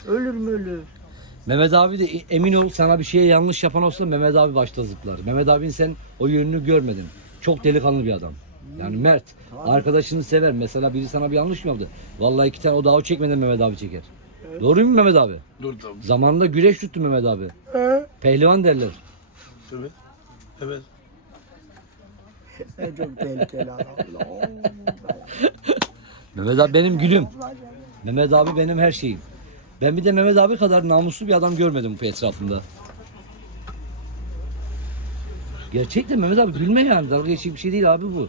Ölür mü ölür? Mehmet abi de emin ol sana bir şeye yanlış yapan olsa Mehmet abi başta zıplar. Mehmet abinin sen o yönünü görmedin. Çok delikanlı bir adam. Yani mert. Arkadaşını sever. Mesela biri sana bir yanlış mı yaptı? Vallahi 2 tane o daha o çekmeden Mehmet abi çeker. Evet. Doğru mu Mehmet abi? Doğru tabii. Zamanında güreş tuttu Mehmet abi. Pehlivan derler. Evet. Evet. Sen çok tehlikeli adam. Mehmet abi benim gülüm. Mehmet abi benim her şeyim. Ben bir de Mehmet abi kadar namuslu bir adam görmedim bu etrafında. Gerçekten Mehmet abi gülme yani. Dalga geçecek bir şey değil abi bu.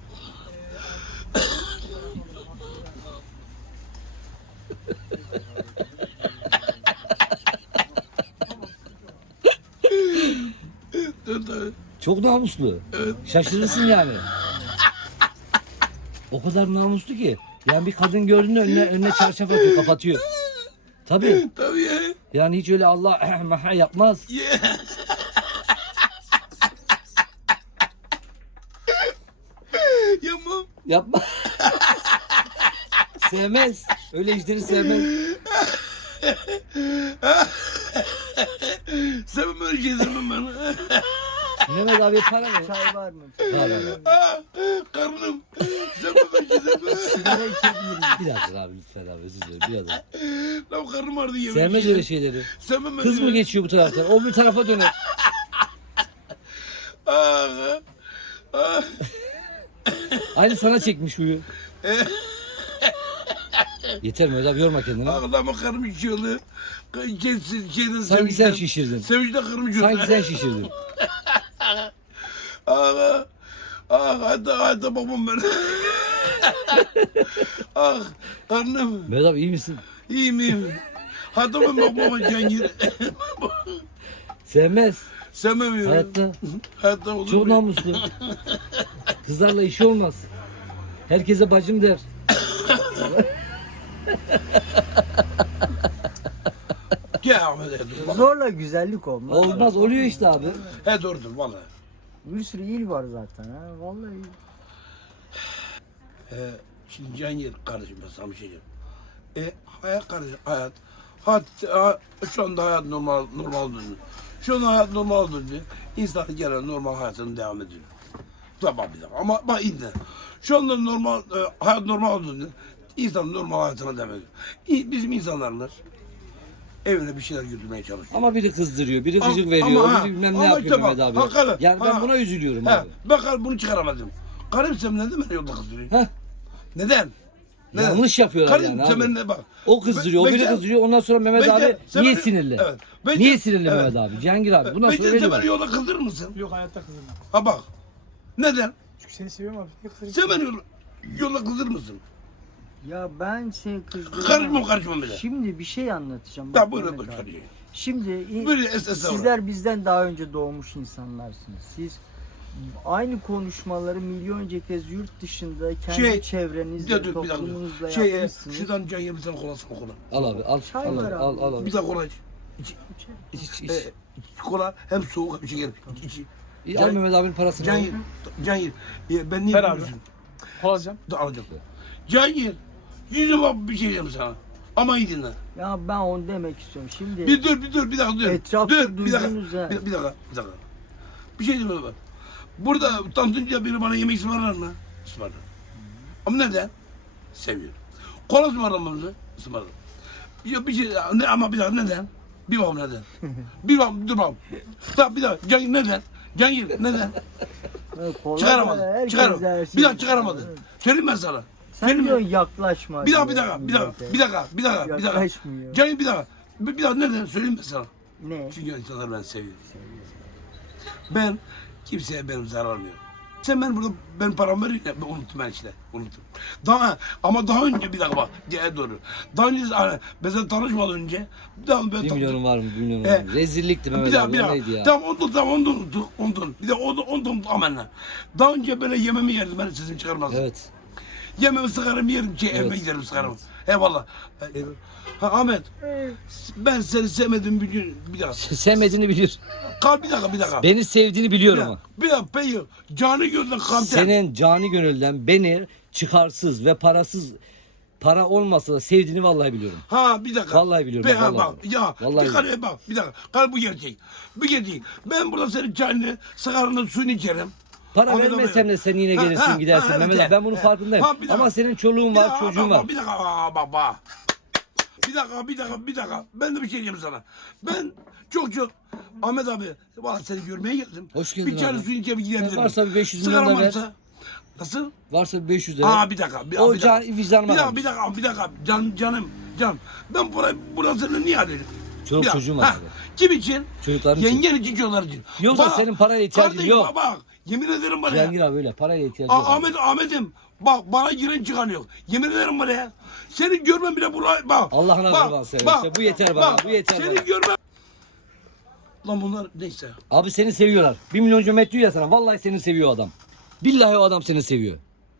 Çok namuslu. Şaşırırsın yani. O kadar namuslu ki. Yani bir kadın gördüğünde önüne çarşaf atıyor, kapatıyor. Tabii. Tabii ya. Yani hiç öyle Allah yapmaz. Yapmam. Yapma. Sevmez. Öyle işleri sevmez. Sevmem öyle şey sevmem ben. Mehmet abi para ver. Çay var mı? Var, var. Karnım. Sevmem öyle şey sevmem. Sigara içebilir miyim? Bir dakika abi lütfen abi özür dilerim biraz daha. Lan karnım ağrıdı yemin Sevmez öyle şeyleri. Sevmem Kız mı geçiyor bu taraftan? O bir tarafa döner. Aynı sana çekmiş huyu. Yeter Mehmet abi yorma kendini. Ağlama karnım içiyordu. Sanki sen şişirdin. Sevinçten karnım içiyordu. Sanki sen şişirdin. Hadi babam ben. Karnım. Mehmet abi iyi misin? İyiyim. Hadi ben babama can gir. Sevmez. Sevmem ya. Hayatta olur Çok mu? namuslu. Kızlarla işi olmaz. Herkese bacım der. Gel Ahmet Erdem. Zorla güzellik olmaz. Olmaz oluyor işte abi. He doğrudur valla. Bir sürü il var zaten ha. Vallahi. Şimdi can yer kardeşim ben sana bir şey diyeyim. Hayat kardeşim hayat. Şu anda hayat normal dönüyor. Şu anda hayat normal dönüyor. İnsan gelen normal hayatını devam ediyor. Tamam bir dakika ama bak yine. Şu anda hayat normal dönüyor. İnsan normal hayatına devam ediyor. Bizim insanlarlar evine bir şeyler götürmeye çalışıyor. Ama biri kızdırıyor, biri gıcık Ama- veriyor, ama ha, biri bilmem ne ama yapıyor işte bak, Mehmet abi. hakikaten, Yani ben ha. buna üzülüyorum He, abi. bakar bunu çıkaramadım. Karım sen neden beni yolda kızdırıyor? Heh. Neden? Yanlış yapıyorlar Karım yani sen abi. benimle bak. O kızdırıyor, o biri Bekle. kızdırıyor. Ondan sonra Mehmet Bekle, abi sen niye beni- sinirli? Evet, bekle. Niye sinirli Evet. Mehmet abi? Cihangir abi. Bundan sonra Bekle öyle sen diyor. beni yolda kızdırır mısın? Yok hayatta kızılmam. Ha bak. Neden? Çünkü seni seviyorum abi. Ne kızarım? Sen beni yolda kızdırır mısın? Ya ben seni kızdırmam. Karışma bile. Şimdi bir şey anlatacağım. Ya Bak buyurun Mehmet abi. bakayım. Şimdi Buyurun estağfurullah. sizler bizden daha önce doğmuş insanlarsınız. Siz aynı konuşmaları milyonca kez yurt dışında kendi çevrenizde, Bir dakika. toplumunuzla Şey, yapmışsınız. şuradan can yer bir tane kola sana kola. Al abi, al. Çay al, var al, abi. al, al. Bir tane kola iç. İç, iç. Kola hem soğuk hem şeker. İç. İyi, al Mehmet abinin parasını. Can al. yer. Can yer. Ben niye Ver abi. biliyorsun? Kol alacağım. Da alacağım. Can yer. Yüzüme bak bir şey diyeceğim sana. Ama iyi dinle. Ya ben onu demek istiyorum. Şimdi Bir dur bir dakika dur. Etrafta dur bir dakika. duydunuz ha. Bir dakika. Bir şey diyeyim bak. Burada tanıtınca biri bana yemek ısmarlar mı? Ismarlar. Ama neden? Seviyor. Kola ısmarlamamı ısmarlar. Ya bir şey ne ama bir dakika neden? Bir bak neden? Bir bak dur bak. Tamam bir dakika. Can neden? Can yer neden? kolay Çıkaramadı. herkes her Çıkaramadı. şey- Bir dakika çıkaramadı. Söyleyeyim ben sana. Sen Söyleyeyim diyorsun yaklaşma. Bir dakika, diyor millete. bir dakika. Yaklaşmıyor. Canım bir dakika. Bir dakika neden? Söyleyeyim ben sana. Ne? Çünkü insanlar ben seviyorum. Ben kimseye benim zararım yok. Sen ben paramı veriyorsun ya, ben unuttum ben işte. Unuttum. Ama daha önce bir dakika bak. Gel doğru. Daha önce ben sana tanışmadan önce. Daha ben 1 milyonun var mı? 1 milyonun He. var mı? Rezillikti Mehmet abi. Bir o neydi ya? Tamam ondan unuttuk. Bir de ondan amenna. Daha önce böyle yememi yerdim ben sesimi çıkarmazdım. Evet. Yememi sıkarım yerim evime Evet. giderim sıkarım. Eyvallah. Ha Ahmet ben seni sevmedim bir dakika. Sevmediğini bilir. Kal bir dakika. Beni sevdiğini biliyorum ama. Bir dakika peki canı gönlünden kamten. Senin cani gönülden beni çıkarsız ve para olmasa da sevdiğini vallahi biliyorum. Ha bir dakika. Vallahi biliyorum, Ha, vallahi bak ya Vallahi dikkat et bak bir dakika. Kal bu gerçek. Bu gerçek. Ben burada senin çayını, sigaranı, suyunu içerim. Para Ahmet abi- vermesem de sen yine Ha, gelirsin ha, gidersin ha, Mehmet evet, abi. Ben bunun evet. farkındayım. Ha, bir dakika. Ama senin çoluğun Bir var, dakika, çocuğun bak, var. Bir dakika bak. Bir dakika. Ben de bir şey diyeyim sana. Ben çok Ahmet abi valla seni görmeye geldim. Hoş geldin Bir çayını abi. suyunu içerim gidebilirim. Varsa bir 500 Sigaram milyon da ver. varsa- Nasıl? Varsa bir 500 lira. Aa bir dakika. O bir dakika. vicdanıma Bir dakika. Canım. Ben burasını niye alıyorum? Çoluk Bir dakika. çocuğum var Ha, abi. Kim için? Çocukların için. Yengen için, çocuklar için. Yoksa Bak, senin paraya ihtiyacın kardeşim, yok. Bak, yemin ederim bana ya. Cihangir abi öyle paraya ihtiyacı yok. abi. Ahmet'im bak bana giren çıkan yok. Yemin ederim bana ya. Seni görmem bile buraya bak. Allah'ına bak, kurban seversen. Bu yeter bana, bu yeter Seni bana. görmem. Lan bunlar neyse. Abi seni seviyorlar. 1 milyon cömert diyor ya sana. Vallahi seni seviyor adam. Billahi o adam seni seviyor.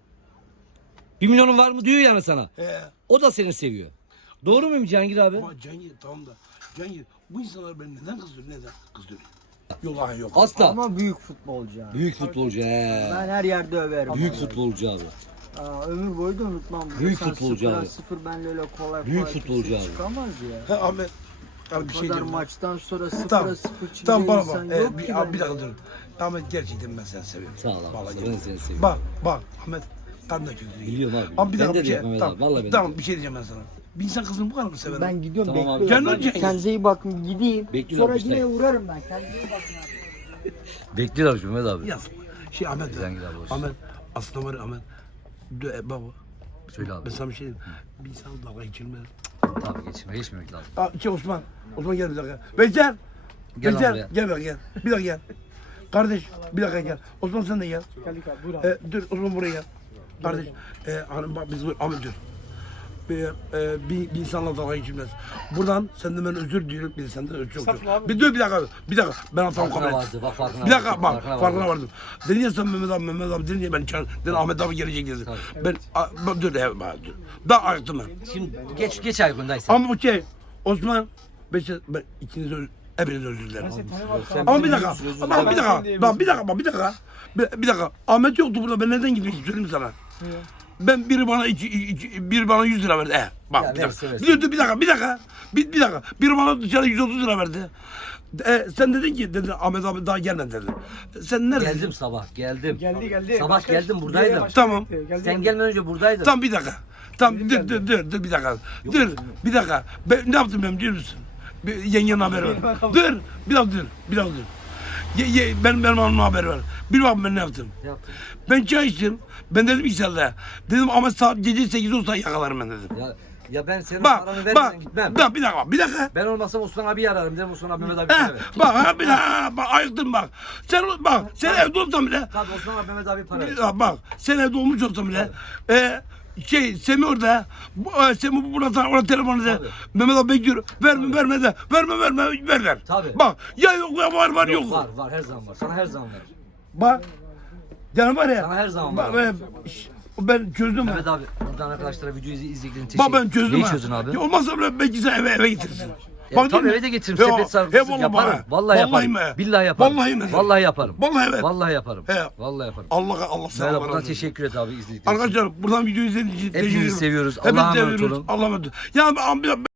1 milyonun var mı diyor yani sana. O da seni seviyor. Doğru muyum Cihangir abi? Ama Cengiz tamam da. Cengiz bu insanlar beni neden kızdırıyor? Yok lan yok. Asla. Ama büyük futbolcu yani. Büyük futbolcu he. Ben her yerde överim. Büyük abi. futbolcu abi. Ömür boyu da unutmam. Büyük Sen futbolcu abi. 0 benle öyle kolay Büyük kolay futbolcu kimse abi. çıkamaz ya. He Ahmet. Abi bir Bu şey kadar diyeyim. maçtan sonra 0'a Tamam. 0 çıkan Tamam bana insan bak. yok ki Bir bence. dakika dur. Ahmet gerçekten ben seni seviyorum. Sağ ol abi. Vallahi Ben seni seviyorum. Bak Ahmet. Kan da kötü değil. Biliyorum abi. Ama bir Ben dakika de bir şey. diyorum Mehmet abi, vallahi ben de Tamam diyorum. bir şey diyeceğim ben sana. Bir insan kızını bu kadar mı sever? Ben gidiyorum Tamam abi. bekliyorum. Canım Cengiz. Kendinize iyi bakın gideyim. Bekliyorum Sonra işte. yine uğrarım ben. Kendinize iyi bakın abi. Bekliyorlar şu Mehmet abi. Yaz. Ahmet. Cengiz abi olsun. Ahmet. Aslında var ya Ahmet. Baba. Söyle abi. Ben sana bir şey diyeyim. Bir insan dalga geçilmez. Tabii geçmemek lazım. Osman. Osman gel bir dakika. Veysel. Gel lan Veysel. buraya. Gel bak gel. Bir dakika gel. Kardeş bir dakika gel. Osman sen de gel. Geldik abi buyur abi. Dur Osman buraya gel. Kardeş. Hanım bak biz Ahmet dur. Bir insanla dalga geçilmez. Buradan senden ben özür diliyorum. Bir de senden özür çok. Estağfurullah abi. Bir dur bir dakika. Bir dakika. Ben hatamı kabul Farkına et. vardı. Bak farkına Bir dakika vardı, bak farkına vardı. vardım. Dedin ya sen Mehmet abi dedin ya ben çağır. Dedin Ahmet abi gelecek dedin. Ben dur dur. Daha ayıktım ben. Şimdi geç Aykundaysan. Ama bu şey Osman ben ikiniz hepiniz özür dilerim. Sen tanıyorum abi. Sen- Ama bir dakika. Özür Ama dilerim. bir dakika. Bak bir dakika. Bir dakika. Ahmet yoktu burada. Ben neden gitmek söyleyeyim sana. Ben biri bana 100 lira verdi. Bak Ya bir versin, dakika. versin. Bir dakika. Bir dakika. Biri bana dışarı 130 lira verdi. Sen dedin ki dedi Ahmet abi daha gelmedi dedi. Sen neredesin? Geldim sabah geldim. Geldi. Sabah Başka- geldim, buradaydım. Başka- Tamam. Geldi. Sen gelmeden önce buradaydın. Tamam bir dakika. Tamam dur bir dakika. Dur bir dakika. Ben ne yaptım ben biliyor musun? Yengen haber ver. Dur bir dakika dur. Benim hanımın haber ver. Bir bak ben ne yaptım. Ne yaptın? Ben çay içtim. Ben dedim inşallah. Dedim ama saat gece 8 olsa yakalarım ben dedim. Ya ben senin Bak paranı vermeden gitmem. bir dakika. Ben olmasam Osman abi ararım. Dedim Osman abi Mehmet abi para ver. Bak ayıktın bak. Sen evde olsan bile. Tabii Osman abi Mehmet abi para ver. Bak sen evde olmuş olsan bile. Semih orada. Semih burada telefonu de. Tabii. Mehmet abi bekliyor. Verme de. Ver. Tabii. Bak ya yok ya var yok. Var her zaman var. Sana her zaman var. Bak. Canım var ya. Sana her zaman Bak, var. ben çözdüm. Mehmet abi buradan arkadaşlara videoyu izlediğin için Bak ben çözdüm. Neyi ha. çözdün abi? Ya olmazsa bile belki sen eve getirsin. Tabii değil mi? eve de getiririm. Ya, Sepet sargısı eyvallah yaparım. bana. Vallahi yaparım. mi? Billahi yaparım. Vallahi mi? Vallahi yaparım. Vallahi evet. Vallahi yaparım. He. Vallahi yaparım. Allah Mehmet sana abi razı buradan olsun. teşekkür et abi izlediğiniz için. Arkadaşlar buradan videoyu izlediğiniz için Hepinizi teşekkür ederim. seviyoruz. Hepinizi Allah'a emanet seviyoruz. olun. Allah'a emanet olun. Ya